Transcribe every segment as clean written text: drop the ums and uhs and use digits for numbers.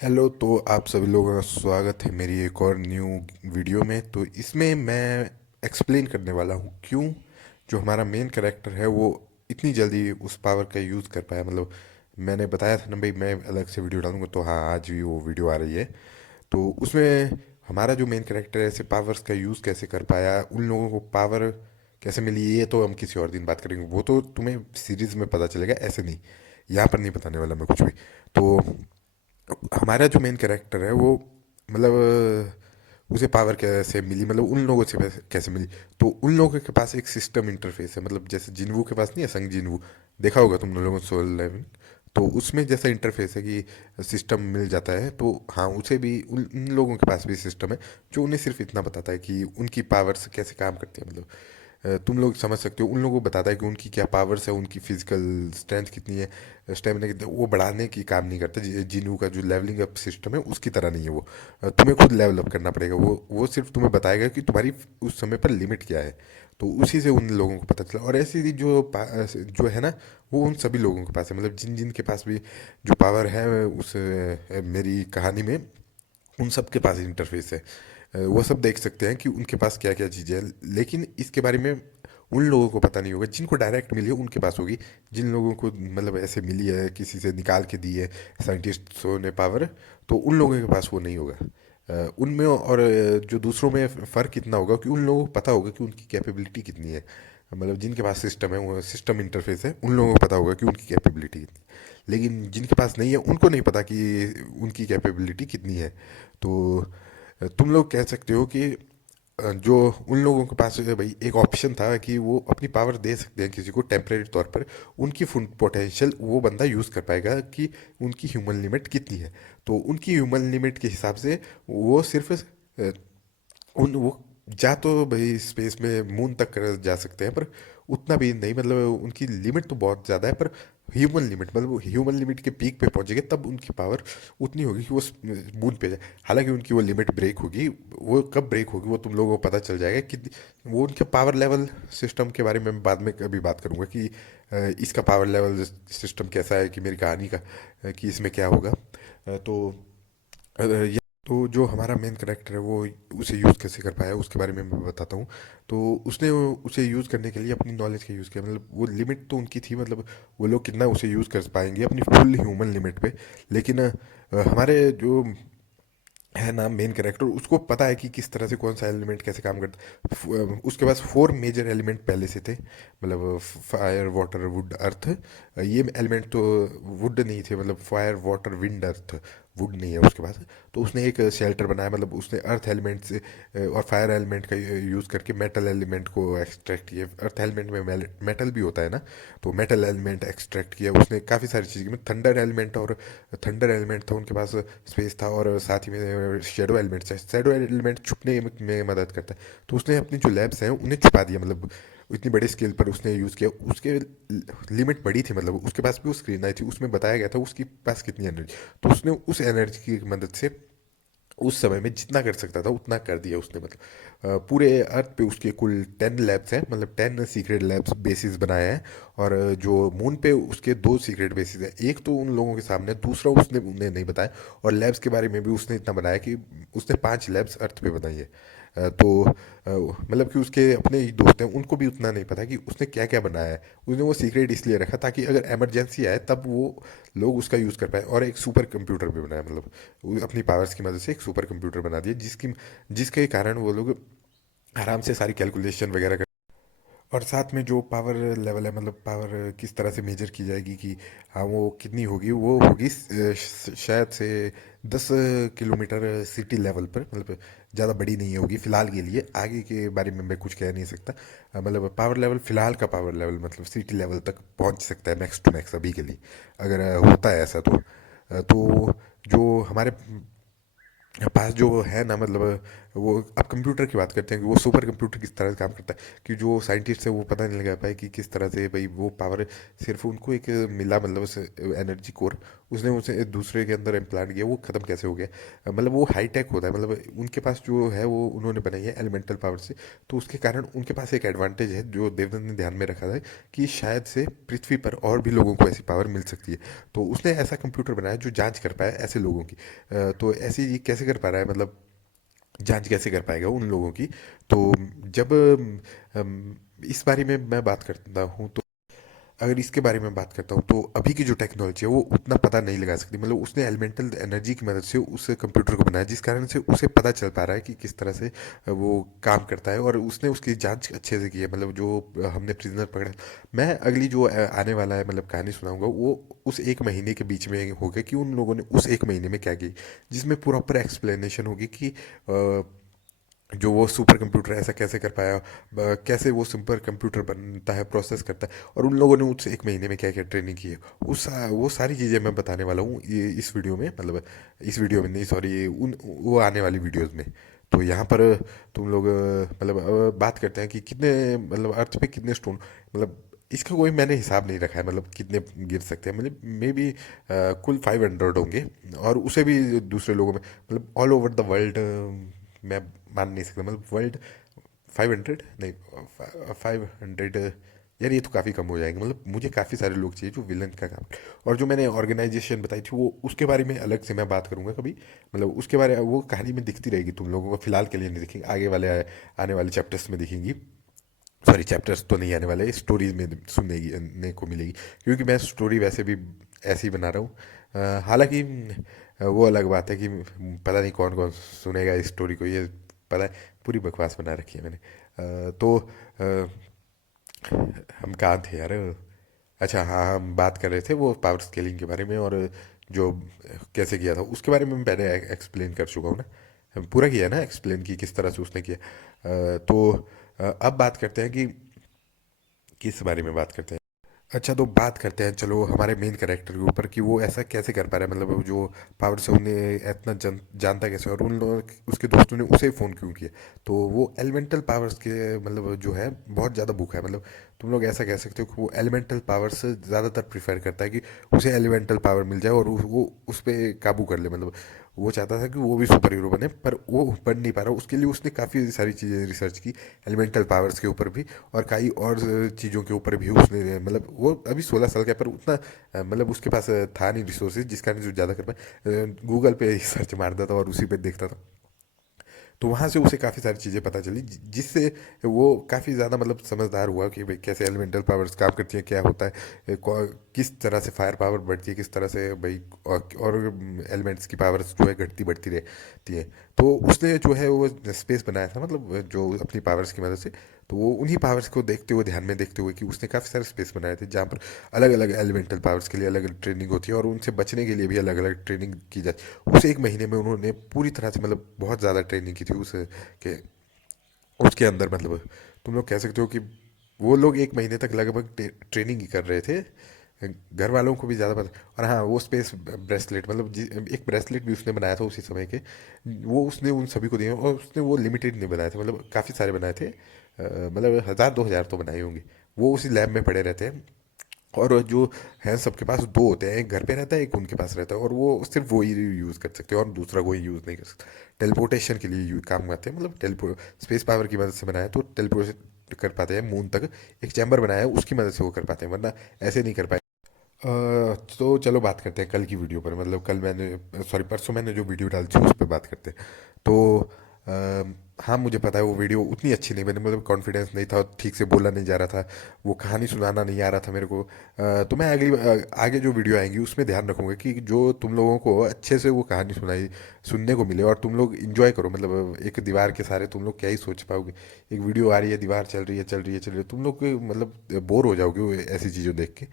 Hello. तो आप सभी लोगों का स्वागत है मेरी एक और न्यू वीडियो में। तो इसमें मैं एक्सप्लेन करने वाला हूँ क्यों जो हमारा मेन कैरेक्टर है वो इतनी जल्दी उस पावर का यूज़ कर पाया। मतलब मैंने बताया था ना भाई, मैं अलग से वीडियो डालूंगा, तो हाँ, आज भी वो वीडियो आ रही है। तो उसमें हमारा जो मेन कैरेक्टर है ऐसे पावर्स का यूज़ कैसे कर पाया, उन लोगों को पावर कैसे मिली, ये तो हम किसी और दिन बात करेंगे। वो तो तुम्हें सीरीज में पता चलेगा, ऐसे नहीं। यहाँ पर नहीं बताने वाला मैं कुछ भी। तो हमारा जो मेन कैरेक्टर है वो मतलब उसे पावर कैसे मिली, मतलब उन लोगों से कैसे मिली। तो उन लोगों के पास एक सिस्टम इंटरफेस है, मतलब जैसे जिन्वू के पास नहीं है, संग जिन्वू। देखा होगा तुम लोगों ने सोल लेवन। तो उसमें जैसा इंटरफेस है कि सिस्टम मिल जाता है, तो हाँ, उसे भी उन लोगों के पास भी सिस्टम है जो उन्हें सिर्फ इतना बताता है कि उनकी पावर्स कैसे काम करती है। मतलब तुम लोग समझ सकते हो, उन लोगों को बताता है कि उनकी क्या पावर्स है, उनकी फिजिकल स्ट्रेंथ कितनी है, स्टेमिना कितना है। वो बढ़ाने की काम नहीं करता। जिनू का जो लेवलिंग अप सिस्टम है उसकी तरह नहीं है वो। तुम्हें खुद लेवल अप करना पड़ेगा। वो सिर्फ तुम्हें बताएगा कि तुम्हारी उस समय पर लिमिट क्या है। तो उसी से उन लोगों को पता चला। और ऐसी ही जो है ना, वो उन सभी लोगों के पास है। मतलब जिन जिन के पास भी जो पावर है उस मेरी कहानी में उन सब के पास इंटरफेस है। वो सब देख सकते हैं कि उनके पास क्या क्या चीज़ें हैं। लेकिन इसके बारे में उन लोगों को पता नहीं होगा जिनको डायरेक्ट मिली है, उनके पास होगी। जिन लोगों को मतलब ऐसे मिली है, किसी से निकाल के दी है साइंटिस्टों ने पावर, तो उन लोगों के पास वो नहीं होगा। उनमें और जो दूसरों में फ़र्क इतना होगा कि उन लोगों को पता होगा कि उनकी कैपेबिलिटी कितनी है। मतलब जिनके पास सिस्टम है, वो सिस्टम इंटरफेस है, उन लोगों को पता होगा कि उनकी कैपेबिलिटी कितनी है। लेकिन जिनके पास नहीं है उनको नहीं पता कि उनकी कैपेबिलिटी कितनी है। तो तुम लोग कह सकते हो कि जो उन लोगों के पास भाई एक ऑप्शन था कि वो अपनी पावर दे सकते हैं किसी को टेम्परेरी तौर पर। उनकी फुल पोटेंशियल वो बंदा यूज़ कर पाएगा कि उनकी ह्यूमन लिमिट कितनी है। तो उनकी ह्यूमन लिमिट के हिसाब से वो सिर्फ उन वो जा तो भाई स्पेस में मून तक जा सकते हैं, पर उतना भी नहीं। मतलब उनकी लिमिट तो बहुत ज़्यादा है, पर ह्यूमन लिमिट, मतलब वो ह्यूमन लिमिट के पीक पे पहुंचेंगे तब उनकी पावर उतनी होगी कि वो मून पे जाए। हालांकि उनकी वो लिमिट ब्रेक होगी। वो कब ब्रेक होगी वो तुम लोगों को पता चल जाएगा कि वो उनके पावर लेवल सिस्टम के बारे में मैं बाद में कभी बात करूंगा कि इसका पावर लेवल सिस्टम कैसा है, कि मेरी कहानी का कि इसमें क्या होगा। तो तो जो हमारा मेन करेक्टर है वो उसे यूज़ कैसे कर पाया उसके बारे में मैं बताता हूँ। तो उसने उसे यूज़ करने के लिए अपनी नॉलेज का यूज़ किया। मतलब वो लिमिट तो उनकी थी, मतलब वो लोग कितना उसे यूज़ कर पाएंगे अपनी फुल ह्यूमन लिमिट पे। लेकिन हमारे जो है ना मेन कैरेक्टर, उसको पता है कि किस तरह से कौन सा एलिमेंट कैसे काम करता है। उसके पास 4 मेजर एलिमेंट पहले से थे, मतलब फायर वाटर वुड अर्थ। ये एलिमेंट तो वुड नहीं थे, मतलब fire water wind earth, would नहीं है उसके पास। तो उसने एक शेल्टर बनाया, मतलब उसने अर्थ एलिमेंट से और फायर एलिमेंट का यूज़ करके मेटल एलिमेंट को एक्सट्रैक्ट किया। अर्थ एलिमेंट में मेटल भी होता है ना, तो मेटल एलिमेंट एक्सट्रैक्ट किया उसने। काफ़ी सारी चीज़ें में थंडर एलिमेंट, और थंडर एलिमेंट था उनके पास, स्पेस था, और साथ ही में शेडो एलिमेंट है। शेडो एलिमेंट छुपने में मदद करता है। तो उसने अपनी जो लैब्स हैं उन्हें छुपा दिया। मतलब इतनी बड़ी स्केल पर उसने यूज़ किया। उसके लिमिट बड़ी थी, मतलब उसके पास भी वो स्क्रीन आई थी, उसमें बताया गया था उसके पास कितनी एनर्जी। तो उसने उस एनर्जी की मदद से उस समय में जितना कर सकता था उतना कर दिया उसने। मतलब पूरे अर्थ पे उसके कुल 10 लैब्स हैं, मतलब 10 सीक्रेट लैब्स बेसिस बनाए हैं। और जो मून पे उसके 2 सीक्रेट बेसिस हैं। एक तो उन लोगों के सामने, दूसरा उसने उन्हें नहीं बताया। और लैब्स के बारे में भी उसने इतना बनाया कि उसने 5 लैब्स अर्थ पे बनाई है। मतलब कि उसके अपने ही दोस्त हैं, उनको भी उतना नहीं पता कि उसने क्या क्या बनाया है। उसने वो सीक्रेट इसलिए रखा ताकि अगर इमरजेंसी आए तब वो लोग उसका यूज़ कर पाए। और एक सुपर कंप्यूटर भी बनाया, मतलब वो अपनी पावर्स की मदद से एक सुपर कंप्यूटर बना दिया, जिसके कारण वो लोग आराम से सारी कैलकुलेशन वगैरह कर। और साथ में जो पावर लेवल है, मतलब पावर किस तरह से मेजर की जाएगी कि हाँ वो कितनी होगी, वो होगी शायद से 10 किलोमीटर सिटी लेवल पर। मतलब ज़्यादा बड़ी नहीं होगी फिलहाल के लिए, आगे के बारे में मैं कुछ कह नहीं सकता। मतलब पावर लेवल, फिलहाल का पावर लेवल मतलब सिटी लेवल तक पहुंच सकता है मैक्स टू मैक्स अभी के लिए, अगर होता है ऐसा तो। तो जो हमारे पास जो है ना, मतलब वो अब कंप्यूटर की बात करते हैं कि वो सुपर कंप्यूटर किस तरह से काम करता है, कि जो साइंटिस्ट है वो पता नहीं लगा पाए कि किस तरह से भाई वो पावर सिर्फ उनको एक मिला, मतलब उस एनर्जी कोर उसने उसे एक दूसरे के अंदर इम्प्लांट किया, वो ख़त्म कैसे हो गया। मतलब वो हाई टेक होता है, मतलब उनके पास जो है वो उन्होंने बनाई है एलिमेंटल पावर से। तो उसके कारण उनके पास एक एडवांटेज है जो देवदत्त ने ध्यान में रखा था, कि शायद से पृथ्वी पर और भी लोगों को ऐसी पावर मिल सकती है। तो उसने ऐसा कंप्यूटर बनाया जो जांच कर पाए ऐसे लोगों की। तो ऐसी ये कैसे कर पा रहा है, मतलब जांच कैसे कर पाएगा उन लोगों की। तो जब इस बारे में मैं बात करता हूँ, तो अगर इसके बारे में बात करता हूँ तो अभी की जो टेक्नोलॉजी है वो उतना पता नहीं लगा सकती, मतलब उसने एलिमेंटल एनर्जी की मदद से उस कंप्यूटर को बनाया, जिस कारण से उसे पता चल पा रहा है कि किस तरह से वो काम करता है, और उसने उसकी जांच अच्छे से की है, मतलब जो हमने प्रिजनर पकड़ा। मैं अगली जो आने वाला है मतलब कहानी सुनाऊंगा, वो उस एक महीने के बीच में होगा कि उन लोगों ने उस एक महीने में क्या की, जिसमें प्रॉपर एक्सप्लेनेशन होगी कि जो वो सुपर कंप्यूटर ऐसा कैसे कर पाया, कैसे वो सुपर कंप्यूटर बनता है, प्रोसेस करता है, और उन लोगों ने उस एक महीने में क्या क्या ट्रेनिंग की है। वो सारी चीज़ें मैं बताने वाला हूँ ये इस वीडियो में, मतलब इस वीडियो में नहीं, सॉरी, उन वो आने वाली वीडियोस में। तो यहाँ पर तुम लोग मतलब बात करते हैं कि कितने, मतलब अर्थ पे कितने स्टोन, मतलब इसका कोई मैंने हिसाब नहीं रखा है, मतलब कितने गिर सकते हैं, मतलब मे बी कुल 500 होंगे, और उसे भी दूसरे लोगों में, मतलब ऑल ओवर द वर्ल्ड, मैं मान नहीं सकता, मतलब वर्ल्ड 500 नहीं, 500, यार ये तो काफ़ी कम हो जाएंगे, मतलब मुझे काफ़ी सारे लोग चाहिए जो विलन का काम। और जो मैंने ऑर्गेनाइजेशन बताई थी वो उसके बारे में अलग से मैं बात करूंगा कभी, मतलब उसके बारे वो कहानी में दिखती रहेगी तुम लोगों को, फिलहाल के लिए नहीं दिखेंगे, आगे वाले आने वाले चैप्टर्स में दिखेंगी। सॉरी, चैप्टर्स तो नहीं आने वाले, स्टोरीज में सुनने ने को मिलेगी, क्योंकि मैं स्टोरी वैसे भी ऐसी बना रहा हूँ। हालांकि वो अलग बात है कि पता नहीं कौन कौन सुनेगा इस स्टोरी को, ये पता है, पूरी बकवास बना रखी है मैंने। तो हम कहाँ थे यार। अच्छा हाँ, हम बात कर रहे थे वो पावर स्केलिंग के बारे में, और जो कैसे किया था उसके बारे में मैं पहले एक्सप्लेन कर चुका हूँ ना, पूरा किया ना एक्सप्लेन की किस तरह से उसने किया। तो अब बात करते हैं कि किस बारे में बात करते हैं। अच्छा, तो बात करते हैं चलो हमारे मेन कैरेक्टर के ऊपर, कि वो ऐसा कैसे कर पा रहा है, मतलब वो जो पावर से उन्हें इतना जानता कैसे, और उन लोगों उसके दोस्तों ने उसे फ़ोन क्यों किया। तो वो एलिमेंटल पावर्स के मतलब जो है बहुत ज़्यादा बुक है, मतलब तुम लोग ऐसा कह सकते हो कि वो एलिमेंटल पावर्स ज़्यादातर प्रीफर करता है कि उसे एलिमेंटल पावर मिल जाए और वो उस पर काबू कर ले, मतलब वो चाहता था कि वो भी सुपर हीरो बने, पर वो बन नहीं पा रहा, उसके लिए उसने काफ़ी सारी चीज़ें रिसर्च की, एलिमेंटल पावर्स के ऊपर भी, और कई और चीज़ों के ऊपर भी उसने, मतलब वो अभी 16 साल का है, पर उतना मतलब उसके पास था नहीं रिसोर्सेज, जिस कारण जो ज़्यादा कर पाए, गूगल पे सर्च मारता था और उसी पे देखता था। तो वहाँ से उसे काफ़ी सारी चीज़ें पता चली, जिससे वो काफ़ी ज़्यादा मतलब समझदार हुआ कि भाई कैसे एलिमेंटल पावर्स काम करती है, क्या होता है, किस तरह से फायर पावर बढ़ती है, किस तरह से भाई और एलिमेंट्स की पावर्स जो है घटती बढ़ती रहती है। तो उसने जो है वो स्पेस बनाया था, मतलब जो अपनी पावर्स की मदद से। तो वो उन्हीं पावर्स को देखते हुए, ध्यान में देखते हुए, कि उसने काफ़ी सारे स्पेस बनाए थे जहाँ पर अलग अलग एलिमेंटल पावर्स के लिए अलग अलग ट्रेनिंग होती है, और उनसे बचने के लिए भी अलग अलग ट्रेनिंग की जाती। उस एक महीने में उन्होंने पूरी तरह से, मतलब बहुत ज़्यादा ट्रेनिंग की थी उस के उसके अंदर, मतलब तुम लोग कह सकते हो कि वो लोग एक महीने तक लगभग ट्रेनिंग ही कर रहे थे, घर वालों को भी ज़्यादा पता। और हाँ, वो स्पेस ब्रेसलेट, मतलब एक ब्रेसलेट भी उसने बनाया था उसी समय के, वो उसने उन सभी को दिए, और उसने वो लिमिटेड नहीं बनाए थे, मतलब काफ़ी सारे बनाए थे, मतलब 1000 2000 तो बनाए होंगे। वो उसी लैब में पड़े रहते हैं, और जो है सबके पास दो होते हैं, एक घर पे रहता है, एक उनके पास रहता है, और वो सिर्फ वो ही यूज़ कर सकते हैं और दूसरा कोई यूज़ नहीं कर सकता। टेलीपोर्टेशन के लिए काम आते हैं, मतलब टेलीपो स्पेस पावर की मदद से बनाया, तो टेलीपोर्ट कर पाते हैं मून तक, एक चैम्बर बनाया है उसकी मदद से वो कर पाते हैं, वरना ऐसे नहीं कर पाए। तो चलो बात करते हैं कल की वीडियो पर, मतलब कल मैंने, सॉरी, परसों मैंने जो वीडियो डाली थी उस पर बात करते हैं। तो हाँ, मुझे पता है वो वीडियो उतनी अच्छी नहीं बनी, मतलब कॉन्फिडेंस नहीं था, ठीक से बोला नहीं जा रहा था, वो कहानी सुनाना नहीं आ रहा था मेरे को। तो मैं आगे जो वीडियो आएंगी उसमें ध्यान रखूंगा कि जो तुम लोगों को अच्छे से वो कहानी सुनने को मिले, और तुम लोग इंजॉय करो, मतलब एक दीवार के सारे तुम लोग क्या ही सोच पाओगे, एक वीडियो आ रही है, दीवार चल रही है, चल रही है, चल रही है, तुम लोग मतलब बोर हो जाओगे वो ऐसी चीज़ों देख के।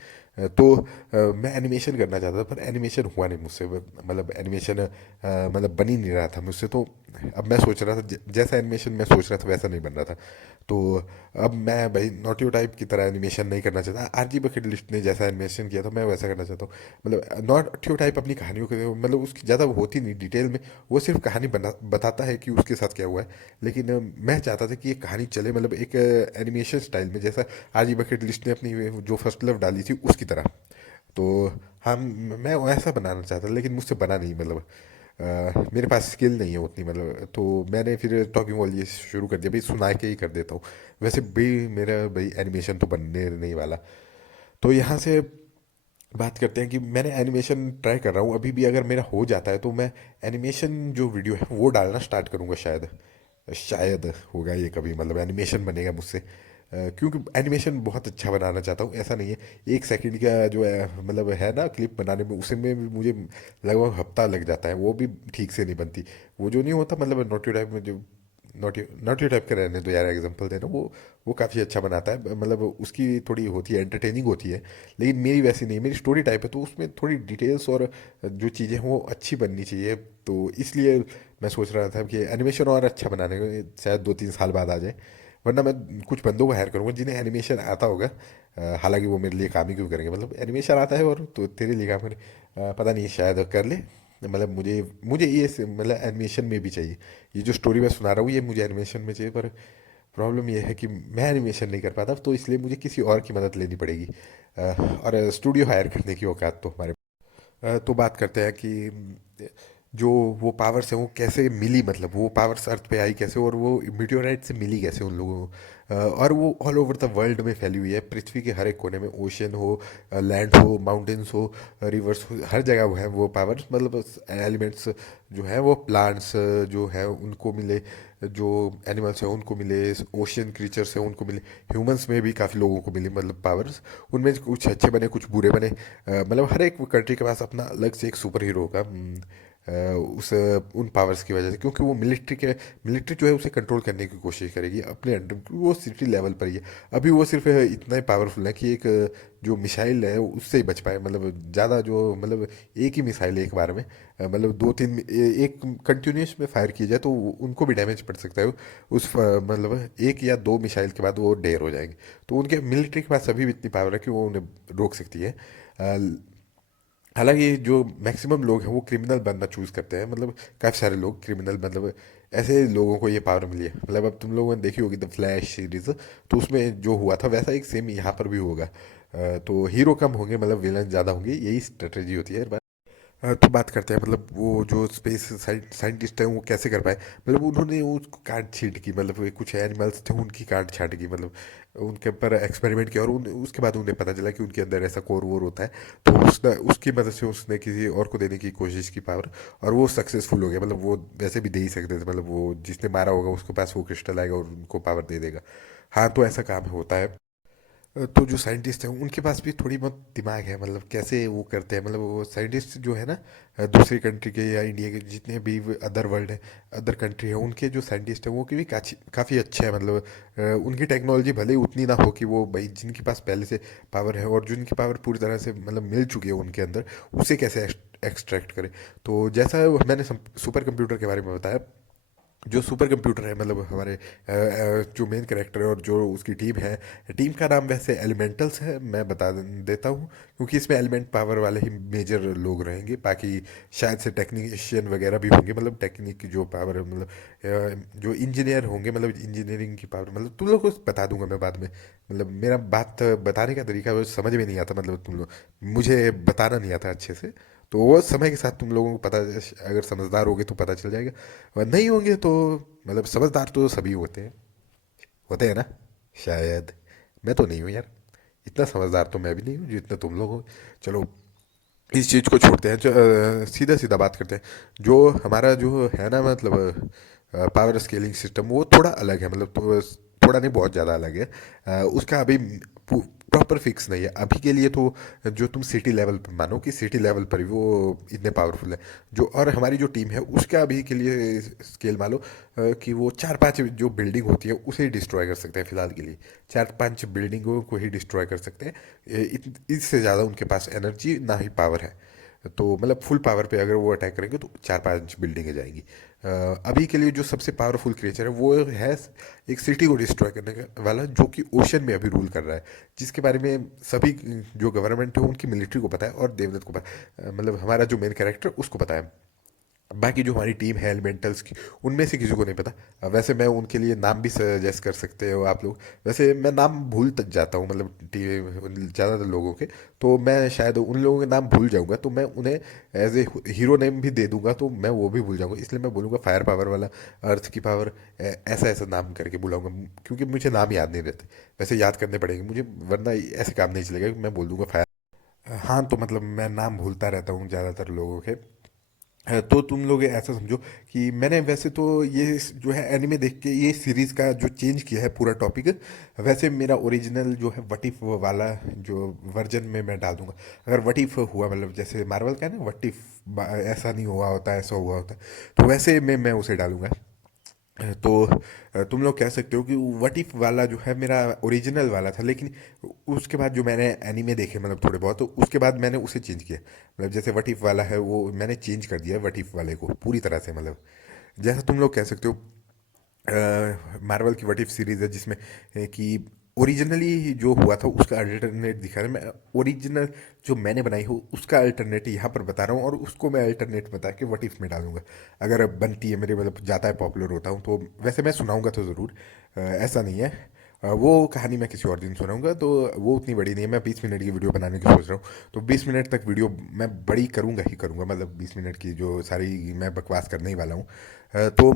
तो मैं एनिमेशन करना चाहता था, पर एनिमेशन हुआ नहीं मुझसे, मतलब एनिमेशन मतलब बन ही नहीं रहा था मुझसे। तो अब मैं सोच रहा था जैसे जैसा एनिमेशन मैं सोच रहा था वैसा नहीं बन रहा था। तो अब मैं भाई नॉटियो टाइप की तरह एनिमेशन नहीं करना चाहता। आरजी बकेट लिस्ट ने जैसा एनिमेशन किया था मैं वैसा करना चाहता हूँ। मतलब नॉटियो टाइप अपनी कहानियों को मतलब उसकी ज़्यादा होती नहीं डिटेल में, वो सिर्फ कहानी बताता है कि उसके साथ क्या हुआ है। लेकिन मैं चाहता था कि ये कहानी चले मतलब एक एनिमेशन स्टाइल में, जैसा आरजी बकेट लिस्ट ने अपनी जो फर्स्ट लव डाली थी उसकी तरह। तो हम मैं वैसा बनाना चाहता लेकिन मुझसे बना नहीं, मतलब मेरे पास स्किल नहीं है उतनी, मतलब तो मैंने फिर टॉकिंग वॉल ये शुरू कर दिया भाई, सुना के ही कर देता हूँ। वैसे भी मेरा भाई एनिमेशन तो बनने नहीं वाला। तो यहाँ से बात करते हैं कि मैंने एनिमेशन ट्राई कर रहा हूँ अभी भी। अगर मेरा हो जाता है तो मैं एनिमेशन जो वीडियो है वो डालना स्टार्ट करूँगा शायद। शायद होगा ये कभी, मतलब एनिमेशन बनेगा मुझसे। क्योंकि एनिमेशन बहुत अच्छा बनाना चाहता हूँ, ऐसा नहीं है। 1 सेकंड का जो है मतलब है ना क्लिप बनाने में, उसमें भी मुझे लगभग हफ्ता लग जाता है, वो भी ठीक से नहीं बनती। वो जो नहीं होता मतलब नोटियो टाइप में जो नोटियो टाइप का रहने दो यार, एग्जांपल देना, वो काफ़ी अच्छा बनाता है, मतलब उसकी थोड़ी होती है एंटरटेनिंग होती है। लेकिन मेरी वैसी नहीं, मेरी स्टोरी टाइप है तो उसमें थोड़ी डिटेल्स और जो चीज़ें हैं वो अच्छी बननी चाहिए। तो इसलिए मैं सोच रहा था कि एनिमेशन और अच्छा बनाने को शायद 2-3 साल बाद आ जाए। वरना मैं कुछ बंदों को हायर करूँगा जिन्हें एनिमेशन आता होगा। हालांकि वो मेरे लिए काम ही क्यों करेंगे, मतलब एनिमेशन आता है और तो तेरे लिए काम करें। पता नहीं शायद कर ले। मतलब मुझे मुझे ये मतलब एनिमेशन में भी चाहिए। ये जो स्टोरी मैं सुना रहा हूँ ये मुझे एनिमेशन में चाहिए, पर प्रॉब्लम ये है कि मैं एनिमेशन नहीं कर पाता, तो इसलिए मुझे किसी और की मदद लेनी पड़ेगी। और स्टूडियो हायर करने की औकात तो हमारे। तो बात करते हैं कि जो वो पावर्स है वो कैसे मिली, मतलब वो पावर्स अर्थ पे आई कैसे, और वो मीटियोराइट से मिली कैसे उन लोगों को। और वो ऑल ओवर द वर्ल्ड में फैली हुई है, पृथ्वी के हर एक कोने में, ओशन हो, लैंड हो, माउंटेन्स हो, रिवर्स हो, हर जगह वो है वो पावर्स, मतलब एलिमेंट्स जो है वो प्लांट्स जो है उनको मिले, जो एनिमल्स हैं उनको मिले, ओशियन क्रीचर्स हैं उनको मिले, ह्यूमंस में भी काफ़ी लोगों को मिली मतलब पावर्स। उनमें कुछ अच्छे बने कुछ बुरे बने। मतलब हर एक कंट्री के पास अपना अलग से एक सुपर हीरो होगा। उस उन पावर्स की वजह से, क्योंकि वो मिलिट्री जो है उसे कंट्रोल करने की कोशिश करेगी अपने अंडर, वो सिटी लेवल पर ही है। अभी वो सिर्फ इतना ही पावरफुल है कि एक जो मिसाइल है उससे ही बच पाए, मतलब ज़्यादा जो मतलब एक ही मिसाइल एक बार में मतलब 2-3 एक कंटिन्यूस में फायर की जाए तो उनको भी डैमेज पड़ सकता है। मतलब 1 या 2 मिसाइल के बाद वो ढेर हो जाएंगे। तो उनके मिलिट्री के पास अभी भी इतनी पावर है कि वो उन्हें रोक सकती है। हालांकि जो मैक्सिमम लोग हैं वो क्रिमिनल बनना चूज करते हैं, मतलब काफ़ी सारे लोग क्रिमिनल, मतलब ऐसे लोगों को ये पावर मिली है। मतलब अब तुम लोगों ने देखी होगी द फ्लैश सीरीज, तो उसमें जो हुआ था वैसा एक सेम यहाँ पर भी होगा। तो हीरो कम होंगे मतलब विलन ज़्यादा होंगे, यही स्ट्रेटेजी होती है। तो बात करते हैं मतलब वो जो स्पेस साइंटिस्ट हैं वो कैसे कर पाए। मतलब उन्होंने उसको काट छींट की, मतलब वो कुछ एनिमल्स थे उनकी काट छाट की, मतलब उनके ऊपर एक्सपेरिमेंट किया, और उसके बाद उन्हें पता चला कि उनके अंदर ऐसा कोर वोर होता है। तो उसने उसकी मदद से उसने किसी और को देने की कोशिश की पावर, और वो सक्सेसफुल हो गया। मतलब वो वैसे भी दे ही सकते थे, मतलब वो जिसने मारा होगा उसके पास वो क्रिस्टल आएगा और उनको पावर दे देगा। हाँ तो ऐसा काम होता है। तो जो साइंटिस्ट हैं उनके पास भी थोड़ी बहुत दिमाग है, मतलब कैसे वो करते हैं। मतलब वो साइंटिस्ट जो है ना, दूसरी कंट्री के या इंडिया के जितने भी अदर वर्ल्ड है, अदर कंट्री है, उनके जो साइंटिस्ट हैं वो की भी काफ़ी अच्छे हैं। मतलब उनकी टेक्नोलॉजी भले ही उतनी ना हो कि वो भाई जिनके पास पहले से पावर है और जिनकी पावर पूरी तरह से मतलब मिल चुकी है उनके अंदर, उसे कैसे एक्सट्रैक्ट करें। तो जैसा मैंने सुपर कंप्यूटर के बारे में बताया, जो सुपर कंप्यूटर है मतलब हमारे जो मेन कैरेक्टर है और जो उसकी टीम है, टीम का नाम वैसे एलिमेंटल्स है, मैं बता देता हूँ, क्योंकि इसमें एलिमेंट पावर वाले ही मेजर लोग रहेंगे, बाकी शायद से टेक्नीशियन वगैरह भी होंगे, मतलब टेक्निक की जो पावर है, मतलब जो इंजीनियर होंगे, मतलब इंजीनियरिंग की पावर, मतलब तुम लोग को बता दूंगा मैं बाद में। मतलब मेरा बात बताने का तरीका वो समझ में नहीं आता, मतलब तुम लोग मुझे बताना नहीं आता अच्छे से। तो वो समय के साथ तुम लोगों को पता, अगर समझदार होगे तो पता चल जाएगा, और नहीं होंगे तो मतलब समझदार तो सभी होते हैं ना शायद। मैं तो नहीं हूँ यार, इतना समझदार तो मैं भी नहीं हूँ जितना तुम लोग हो। चलो इस चीज़ को छोड़ते हैं, सीधा सीधा बात करते हैं। जो हमारा जो है ना मतलब पावर स्केलिंग सिस्टम वो थोड़ा अलग है, मतलब तो थोड़ा नहीं बहुत ज़्यादा अलग है। उसका अभी प्रॉपर फिक्स नहीं है अभी के लिए तो। जो तुम सिटी लेवल पर मानो कि सिटी लेवल पर भी वो इतने पावरफुल है, जो और हमारी जो टीम है उसका अभी के लिए स्केल मान लो कि वो 4-5 जो बिल्डिंग होती है उसे ही डिस्ट्रॉय कर सकते हैं फिलहाल के लिए। 4-5 बिल्डिंगों को ही डिस्ट्रॉय कर सकते हैं। इससे ज़्यादा उनके पास एनर्जी ना ही पावर है। तो मतलब फुल पावर पे अगर वो अटैक करेंगे तो 4-5 बिल्डिंगें जाएंगी। अभी के लिए जो सबसे पावरफुल क्रिएचर है वो है एक सिटी को डिस्ट्रॉय करने वाला, जो कि ओशन में अभी रूल कर रहा है, जिसके बारे में सभी जो गवर्नमेंट है उनकी मिलिट्री को पता है और देवदत्त को पता है, मतलब हमारा जो मेन कैरेक्टर उसको पता है। बाकी जो हमारी टीम है एलिमेंटल्स की, उनमें से किसी को नहीं पता। वैसे मैं उनके लिए नाम भी सजेस्ट कर सकते हो आप लोग। वैसे मैं नाम भूल तक जाता हूँ, मतलब ज़्यादातर लोगों के, तो मैं शायद उन लोगों के नाम भूल जाऊंगा, तो मैं उन्हें एज ए हीरो नेम भी दे दूंगा तो मैं वो भी भूल जाऊंगा, इसलिए मैं बोलूँगा फायर पावर वाला, अर्थ की पावर, ऐसा ऐसा नाम करके बुलाऊंगा, क्योंकि मुझे नाम याद नहीं रहते। वैसे याद करने पड़ेंगे मुझे, वरना ऐसे काम नहीं चलेगा कि मैं बोल दूंगा फायर। हाँ, तो मतलब मैं नाम भूलता रहता हूँ ज़्यादातर लोगों के। तो तुम लोग ऐसा समझो कि मैंने वैसे तो ये जो है एनिमे देख के ये सीरीज का जो चेंज किया है पूरा टॉपिक। वैसे मेरा ओरिजिनल जो है वट इफ वाला जो वर्जन में मैं डाल दूंगा। अगर वट इफ हुआ, मतलब जैसे मार्वल का है ना, वट इफ ऐसा नहीं हुआ होता, ऐसा हुआ होता, तो वैसे में मैं उसे डालूंगा। तो तुम लोग कह सकते हो कि वट इफ वाला जो है मेरा ओरिजिनल वाला था, लेकिन उसके बाद जो मैंने एनीमे देखे, मतलब थोड़े बहुत, तो उसके बाद मैंने उसे चेंज किया। मतलब जैसे वट इफ वाला है वो मैंने चेंज कर दिया वट इफ वाले को पूरी तरह से, मतलब जैसा तुम लोग कह सकते हो मार्वल की वट इफ सीरीज है जिसमें कि ओरिजिनली जो हुआ था उसका अल्टरनेट दिखा रहा है। मैं ओरिजिनल जो मैंने बनाई हो उसका अल्टरनेट यहाँ पर बता रहा हूँ, और उसको मैं अल्टरनेट बता के वट इफ में डालूंगा। अगर अब बनती है मेरे, मतलब ज़्यादा है, पॉपुलर होता हूँ तो। वैसे मैं सुनाऊंगा तो ज़रूर, ऐसा नहीं है। वो कहानी मैं किसी और दिन सुनाऊंगा, तो वो उतनी बड़ी नहीं है। मैं 20 मिनट की वीडियो बनाने की सोच रहा हूँ, तो 20 मिनट तक वीडियो मैं बड़ी करूंगा ही करूंगा, मतलब 20 मिनट की जो सारी मैं बकवास करने ही वाला हूँ। तो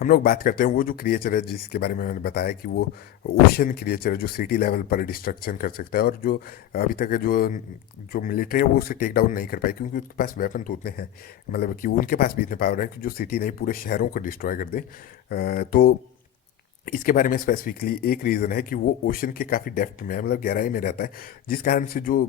हम लोग बात करते हैं वो जो क्रिएचर है जिसके बारे में मैंने बताया कि वो ओशन क्रिएचर है, जो सिटी लेवल पर डिस्ट्रक्शन कर सकता है, और जो अभी तक जो जो मिलिट्री है वो उसे टेक डाउन नहीं कर पाई, क्योंकि उसके पास वेपन तो उतने हैं, मतलब कि उनके पास भी इतने पावर है कि जो सिटी नहीं पूरे शहरों को डिस्ट्रॉय कर दे। तो इसके बारे में स्पेसिफिकली एक रीज़न है कि वो ओशन के काफ़ी डेप्थ में है, मतलब गहराई में रहता है, जिस कारण से जो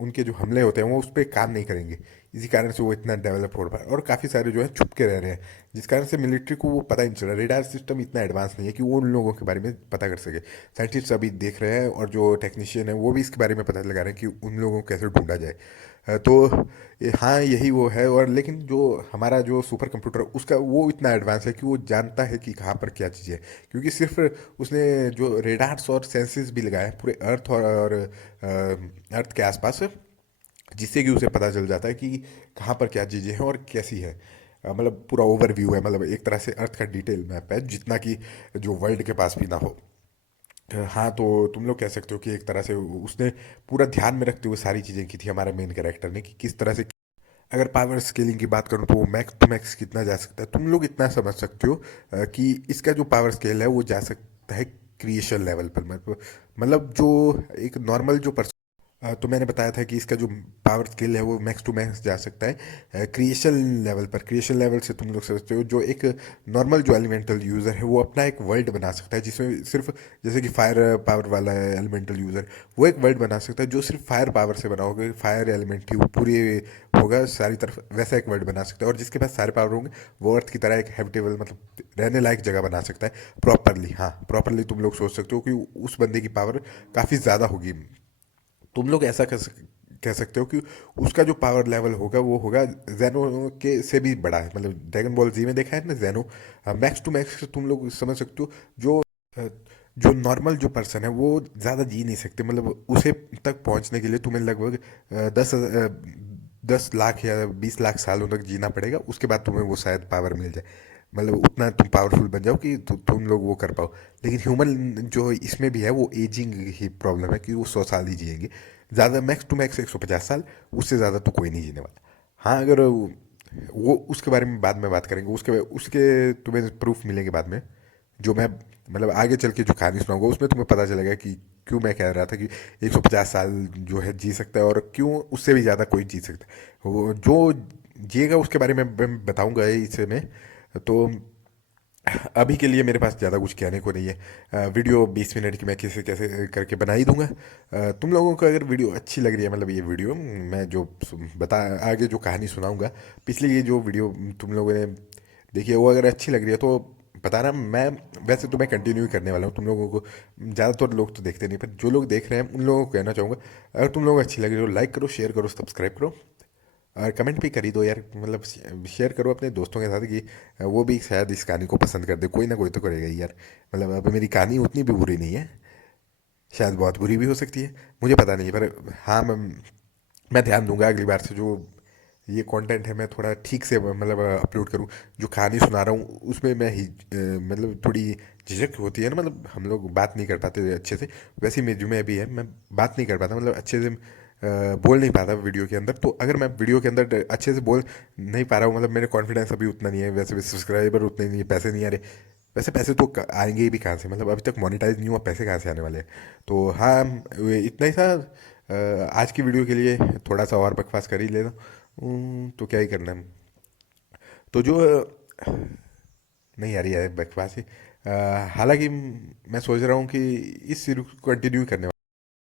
उनके जो हमले होते हैं वो उस पर काम नहीं करेंगे। इसी कारण से वो इतना डेवलप हो रहा है, और काफ़ी सारे जो है छुप के रह रहे हैं, जिस कारण से मिलिट्री को वो पता ही नहीं चल रहा। रेडार सिस्टम इतना एडवांस नहीं है कि वो उन लोगों के बारे में पता कर सके। साइंटिस्ट अभी देख रहे हैं, और जो टेक्नीशियन है वो भी इसके बारे में पता लगा रहे हैं कि उन लोगों को कैसे ढूंढा जाए। तो हाँ, यही वो है। और लेकिन जो हमारा जो सुपर कंप्यूटर है उसका वो इतना एडवांस है कि वो जानता है कि कहाँ पर क्या चीज़ है, क्योंकि सिर्फ उसने जो रेडार्स और सेंसेस भी लगाए हैं पूरे अर्थ और अर्थ के आसपास, जिससे कि उसे पता चल जाता है कि कहाँ पर क्या चीज़ें हैं और कैसी है। मतलब पूरा ओवरव्यू है, मतलब एक तरह से अर्थ का डिटेल मैप है, जितना कि जो वर्ल्ड के पास भी ना हो। हाँ, तो तुम लोग कह सकते हो कि एक तरह से उसने पूरा ध्यान में रखते हुए सारी चीज़ें की थी हमारे मेन कैरेक्टर ने, कि किस तरह से। अगर पावर स्केलिंग की बात करूँ तो वो मैक्स टू मैक्स कितना जा सकता है, तुम लोग इतना समझ सकते हो कि इसका जो पावर स्केल है वो जा सकता है क्रिएशन लेवल पर। मतलब जो एक नॉर्मल जो पर्सन, तो मैंने बताया था कि इसका जो पावर स्केल है वो मैक्स टू मैक्स जा सकता है क्रिएशन लेवल पर। क्रिएशन लेवल से तुम लोग समझते हो जो एक नॉर्मल जो एलिमेंटल यूज़र है वो अपना एक वर्ल्ड बना सकता है, जिसमें सिर्फ, जैसे कि फायर पावर वाला एलिमेंटल यूज़र, वो एक वर्ल्ड बना सकता है जो सिर्फ फायर पावर से बना होगा, फायर एलिमेंट ही वो पूरे होगा सारी तरफ, वैसा एक वर्ल्ड बना सकता है। और जिसके पास सारे पावर होंगे वो अर्थ की तरह एक हैबिटेबल, मतलब रहने लायक जगह बना सकता है प्रॉपरली। हाँ, प्रॉपरली तुम लोग सोच सकते हो कि उस बंदे की पावर काफ़ी ज़्यादा होगी। तुम लोग ऐसा कह सकते हो कि उसका जो पावर लेवल होगा वो होगा जेनो के से भी बड़ा है। मतलब ड्रैगन बॉल जी में देखा है ना जेनो, मैक्स टू मैक्स तुम लोग समझ सकते हो। जो अ, जो नॉर्मल जो पर्सन है वो ज़्यादा जी नहीं सकते, मतलब उसे तक पहुंचने के लिए तुम्हें लगभग 10 लाख या 20 लाख सालों तक जीना पड़ेगा, उसके बाद तुम्हें वो शायद पावर मिल जाए। मतलब उतना तुम पावरफुल बन जाओ कि तुम लोग वो कर पाओ। लेकिन ह्यूमन जो इसमें भी है वो एजिंग ही प्रॉब्लम है, कि वो 100 साल ही जिएंगे, ज़्यादा मैक्स टू मैक्स 150 साल, उससे ज़्यादा तो कोई नहीं जीने वाला। हाँ, अगर वो उसके बारे में बाद में बात करेंगे, उसके उसके तुम्हें प्रूफ मिलेंगे बाद में, जो मैं, मतलब आगे चल के जो कहानी सुनाऊंगा उसमें तुम्हें पता चलेगा कि क्यों मैं कह रहा था कि 150 साल जो है जी सकता है, और क्यों उससे भी ज़्यादा कोई जी सकता है। वो जो जिएगा उसके बारे में मैं बताऊंगा इसे में। तो अभी के लिए मेरे पास ज़्यादा कुछ कहने को नहीं है। वीडियो 20 मिनट की मैं कैसे कैसे करके बना ही दूंगा। तुम लोगों को अगर वीडियो अच्छी लग रही है, मतलब ये वीडियो मैं जो बता आगे जो कहानी सुनाऊंगा, पिछली ये जो वीडियो तुम लोगों ने देखी है वो अगर अच्छी लग रही है तो बताना। मैं वैसे तो मैं कंटिन्यू ही करने वाला हूँ तुम लोगों को। ज़्यादातर लोग तो देखते नहीं, पर जो लोग देख रहे हैं उन लोगों को कहना चाहूँगा, अगर तुम लोगों को अच्छी लग रही हो लाइक करो, शेयर करो, सब्सक्राइब करो। और कमेंट भी करी दो यार, मतलब शेयर करो अपने दोस्तों के साथ कि वो भी शायद इस कहानी को पसंद कर दे, कोई ना कोई तो करेगा ही यार। मतलब अब मेरी कहानी उतनी भी बुरी नहीं है, शायद बहुत बुरी भी हो सकती है, मुझे पता नहीं, पर हाँ मैं ध्यान दूंगा अगली बार से जो ये कंटेंट है मैं थोड़ा ठीक से मतलब अपलोड करूँ। जो कहानी सुना रहा हूँ उसमें मैं मतलब थोड़ी झिझक होती है ना, मतलब हम लोग बात नहीं कर पाते अच्छे से, वैसे में जो मैं भी है मैं बात नहीं कर पाता, मतलब अच्छे से बोल नहीं पाता वीडियो के अंदर। तो अगर मैं वीडियो के अंदर अच्छे से बोल नहीं पा रहा हूँ, मतलब मेरे कॉन्फिडेंस अभी उतना नहीं है, वैसे भी सब्सक्राइबर उतने नहीं है, पैसे नहीं आ रहे, वैसे पैसे तो आएंगे ही भी कहाँ से, मतलब अभी तक मोनेटाइज नहीं हुआ, पैसे कहाँ से आने वाले हैं। तो हाँ, इतना ही था। आज की वीडियो के लिए थोड़ा सा और बकवास कर ही लेना, तो क्या ही करना है। तो जो नहीं यार, ये बकवास ही। हालांकि मैं सोच रहा हूँ कि इस सीरीज को कंटिन्यू करने